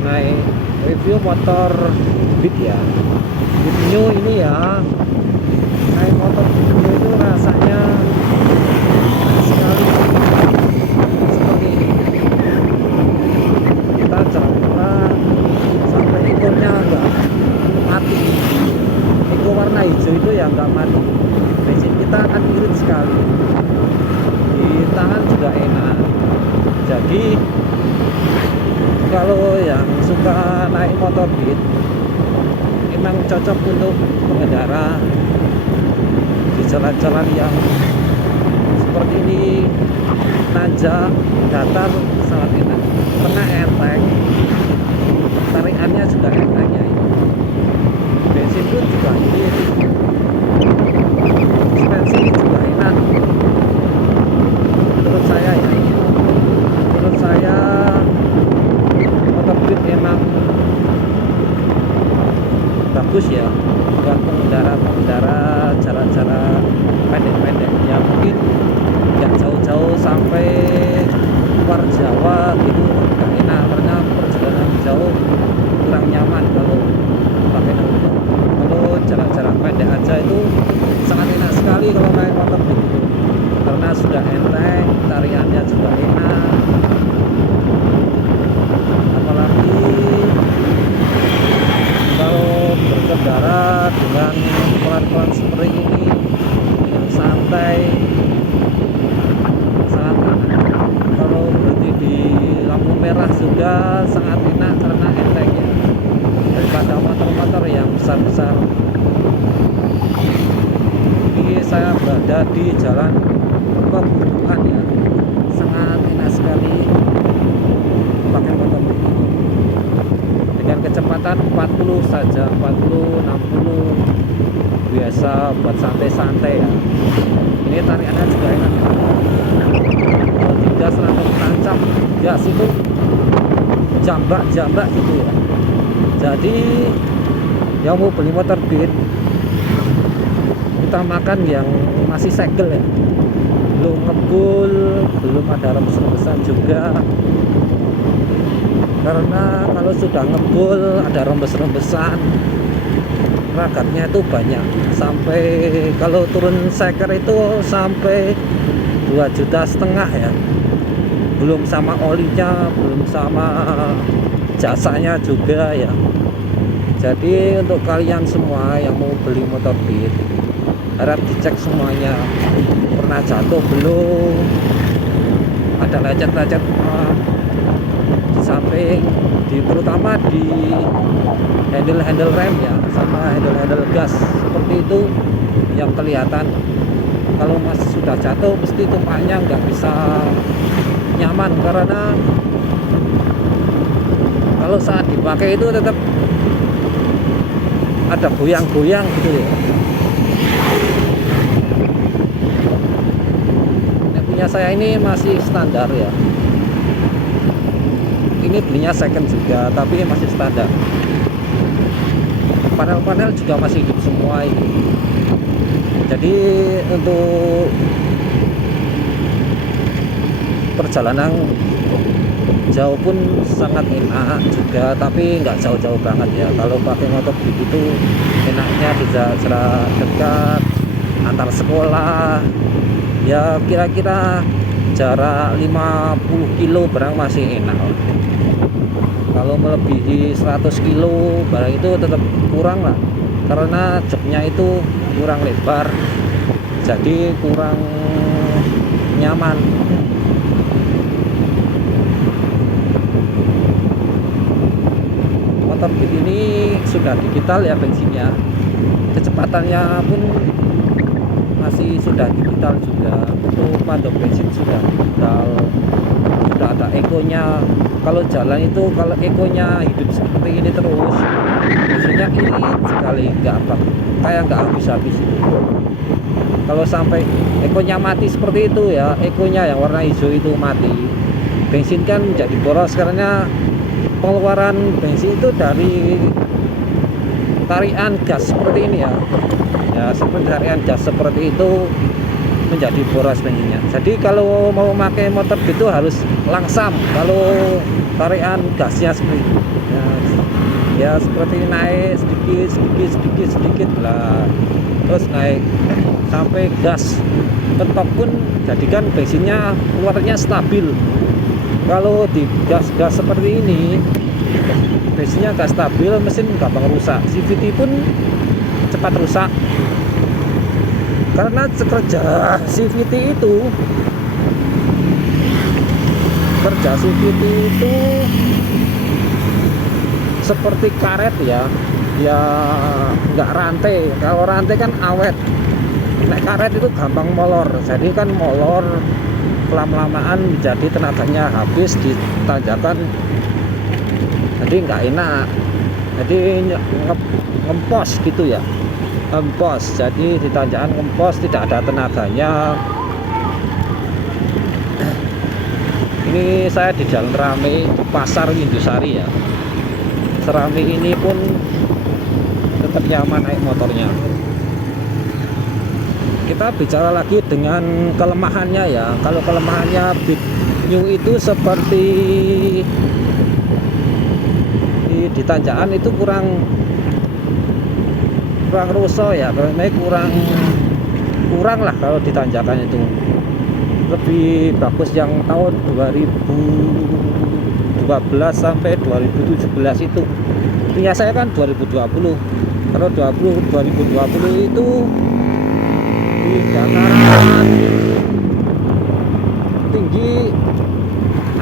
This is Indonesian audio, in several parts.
mengenai review motor Beat ya. Beat New ini ya, naik motor Beat New itu rasanya sekali seperti ini. Kita jalan-jalan sampai ekornya enggak mati, ekor warna hijau itu ya enggak mati. Bensin kita akan irit sekali, di tangan juga enak. Jadi kalau yang suka naik motor Beat memang cocok untuk pengendara di jalan-jalan yang seperti ini, nanjak, datar, sangat enak. Tengah enteng, tarikannya juga enteng ya. Bensin pun juga irit, suspensi juga enak. Menurut saya ya, menurut saya motor Beat memang bagus ya buat pengendara jalan-jalan pendek-pendek ya, mungkin nggak jauh-jauh sampai luar Jawa gitu, nggak enak karena perjalanan jauh kurang nyaman kalau pakai motor. Kalau jalan-jalan pendek aja itu sangat enak sekali kalau naik motor Beat karena sudah enteng, tariannya juga enak. Apalagi kalau berkendara dengan pelan-pelan seperti ini, yang santai, sangat enak. Kalau berhenti di lampu merah juga sangat enak karena enteng ya, daripada motor-motor yang besar-besar. Ini saya berada di jalan Pegunungan ya, sangat enak sekali pakai motor ini dengan kecepatan 40 saja, 40 60 biasa buat santai-santai ya. Ini tarikannya juga enak, kalau tidak langsung tancap ya, situ jambak-jambak gitu ya. Jadi yang mau beli motor Beat utamakan yang masih segel ya, belum ngebul, belum ada rembes-rembesan juga. Karena kalau sudah ngebul, ada rembes-rembesan, ragatnya itu banyak, sampai kalau turun seker itu sampai 2,5 juta ya, belum sama olinya, belum sama jasanya juga ya. Jadi untuk kalian semua yang mau beli motor Beat, harap dicek semuanya, pernah jatuh belum, ada lecet-lecet di samping, terutama di handle rem ya, sama handle gas seperti itu yang kelihatan. Kalau masih sudah jatuh pasti tumpahnya nggak bisa nyaman, karena kalau saat dipakai itu tetap ada goyang-goyang gitu ya. Punya saya ini masih standar ya, ini belinya second juga tapi masih standar. Panel-panel juga masih hidup semua ini. Jadi untuk perjalanan jauh pun sangat enak juga, tapi nggak jauh-jauh banget ya. Kalau pakai motor Beat itu enaknya di jarak dekat antar sekolah ya, kira-kira jarak 50 kilo barang masih enak. Kalau melebihi 100 kilo barang itu tetap kurang lah, karena joknya itu kurang lebar, jadi kurang nyaman. Motor Beat ini sudah digital ya bensinnya, kecepatannya pun masih sudah digital juga. Untuk pandok bensin sudah digital, sudah ada ekonya. Kalau jalan itu kalau ekonya hidup seperti ini terus, bensinnya irit sekali, kayak nggak habis-habis itu. Kalau sampai ekonya mati seperti itu ya, ekonya yang warna hijau itu mati, bensin kan jadi boros karena pengeluaran bensin itu dari tarikan gas seperti ini ya. Ya, seperti tarikan gas seperti itu menjadi boros bensinnya. Jadi kalau mau pakai motor gitu harus langsam. Kalau tarikan gasnya seperti ya seperti naik sedikit lah, terus naik sampai gas mentok pun jadikan bensinnya keluarnya stabil. Kalau di gas seperti ini bensinnya gak stabil, mesin gampang rusak, CVT pun cepat rusak. Karena kerja CVT itu seperti karet ya nggak rantai. Kalau rantai kan awet, nek karet itu gampang molor, jadi kan molor lama-lamaan jadi tenaganya habis di tanjakan, jadi nggak enak, jadi ngempos gitu ya, ngempos, jadi di tanjakan ngempos tidak ada tenaganya. Ini saya di Jalan Rame, Pasar Windusari ya. Serami ini pun tetap nyaman naik motornya. Kita bicara lagi dengan kelemahannya ya. Kalau kelemahannya Big New itu seperti di tanjakan itu kurang rusuh ya, kurang lah kalau di tanjakan itu. Lebih bagus yang tahun 2012 sampai 2017 itu. Punya saya kan 2020. Kalau 2020 itu di dataran tinggi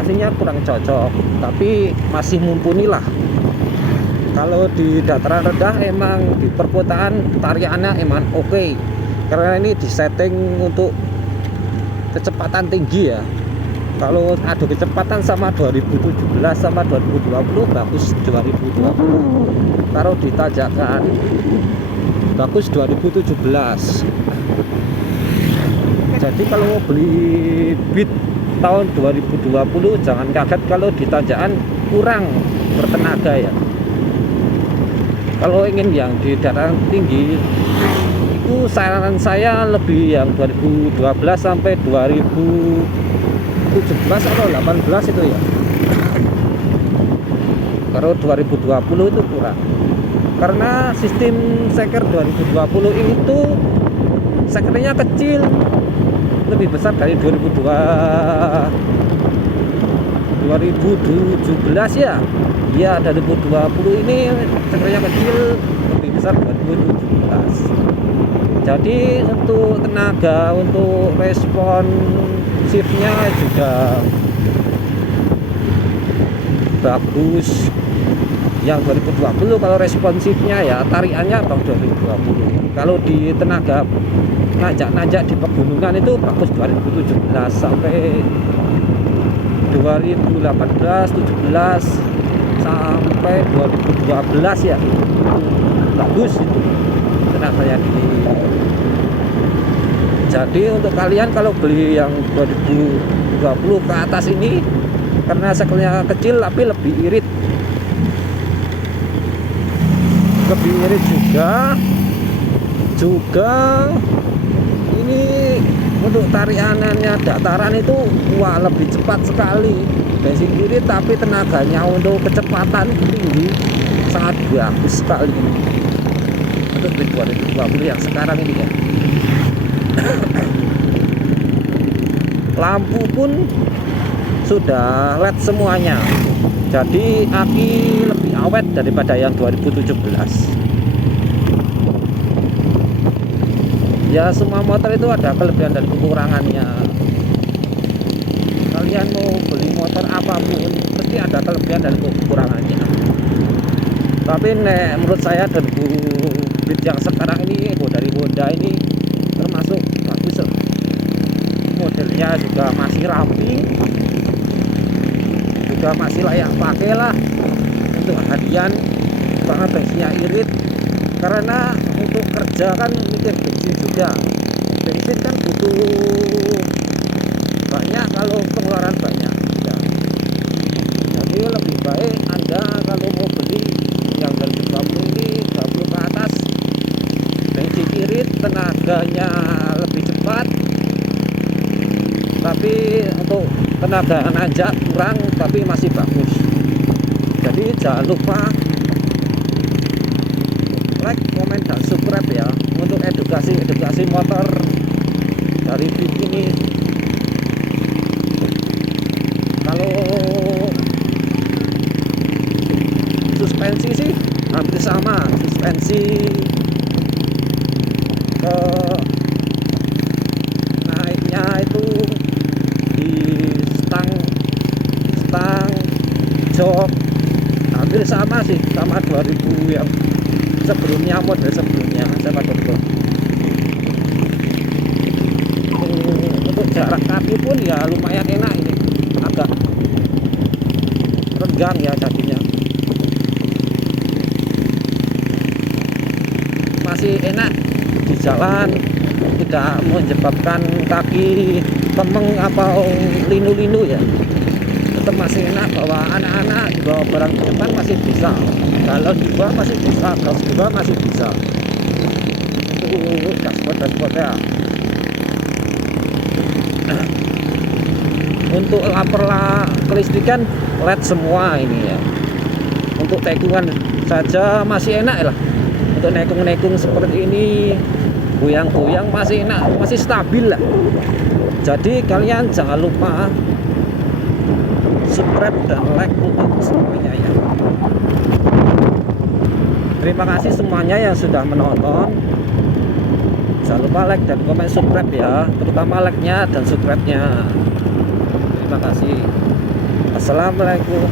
aslinya kurang cocok, tapi masih mumpuni lah. Kalau di dataran rendah emang di perkotaan tariannya emang oke, karena ini disetting untuk kecepatan tinggi ya. Kalau adu kecepatan sama 2017 sama 2020 bagus 2020. Kalau ditajakan bagus 2017. Jadi kalau mau beli Beat tahun 2020 jangan kaget kalau di tanjakan kurang bertenaga ya. Kalau ingin yang di dataran tinggi, itu saran saya lebih yang 2012 sampai 2017 atau 18 itu ya. Kalau 2020 itu kurang, karena sistem seker 2020 ini tuh sekernya kecil, lebih besar dari 2017 ya. Iya, 2020 ini sekernya kecil, lebih besar 2017. Jadi untuk tenaga, untuk respon shiftnya juga bagus. Yang 2020 kalau responsifnya ya tariannya bang 2020. Kalau di tenaga nanjak di pegunungan itu bagus 2017 sampai 2018, 17 sampai 2012 ya, bagus itu tenaganya di. Jadi untuk kalian kalau beli yang 2020 ke atas ini, karena sekelnya kecil tapi lebih irit juga ini untuk tariannya dataran itu wah lebih cepat sekali, bensin irit tapi tenaganya untuk kecepatan tinggi sangat bagus sekali untuk 2020 yang sekarang ini ya. Lampu pun sudah LED semuanya, jadi aki lebih awet daripada yang 2017. Ya semua motor itu ada kelebihan dan kekurangannya. Kalian mau beli motor apapun pasti ada kelebihan dan kekurangannya. Tapi menurut saya Beat yang sekarang ini dari Honda ini termasuk bagus. Modelnya juga masih ramping, juga masih layak pakai lah untuk harian, karena bensinnya irit. Karena untuk kerja kan mikir bensin juga, bensin kan butuh banyak kalau pengeluaran banyak ya. Jadi lebih baik Anda kalau mau beli yang 2020 ini 20 ke atas, bensin irit, tenaganya lebih cepat, tapi untuk tenaga nanjak kurang tapi masih bagus. Jadi jangan lupa like, komen, dan subscribe ya, untuk edukasi motor dari Big ini. Kalau suspensi sih hampir sama, suspensi ke naiknya itu di stang jok hampir sama sih, sama 2000 yang sebelumnya, model sebelumnya saya pakai itu. Untuk jarak kaki pun ya lumayan enak, ini agak renggang ya kakinya, masih enak di jalan, tidak menyebabkan kaki kemeng atau linu-linu ya, tetap masih enak. Bawa anak-anak, bawa barang di depan masih bisa, kalau di bawah masih bisa, gas di bawah masih bisa. Itu dashboard-dashboardnya. Untuk lamper kelistrikan LED semua ini ya. Untuk tekungan saja masih enak lah, untuk nekung-nekung seperti ini, goyang-goyang masih enak, masih stabil lah. Jadi kalian jangan lupa subscribe dan like untuk semuanya ya. Terima kasih semuanya yang sudah menonton. Jangan lupa like dan komen, subscribe ya, terutama like-nya dan subscribe-nya. Terima kasih. Assalamualaikum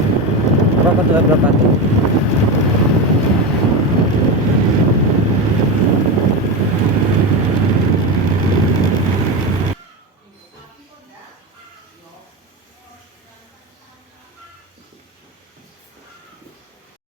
warahmatullahi wabarakatuh.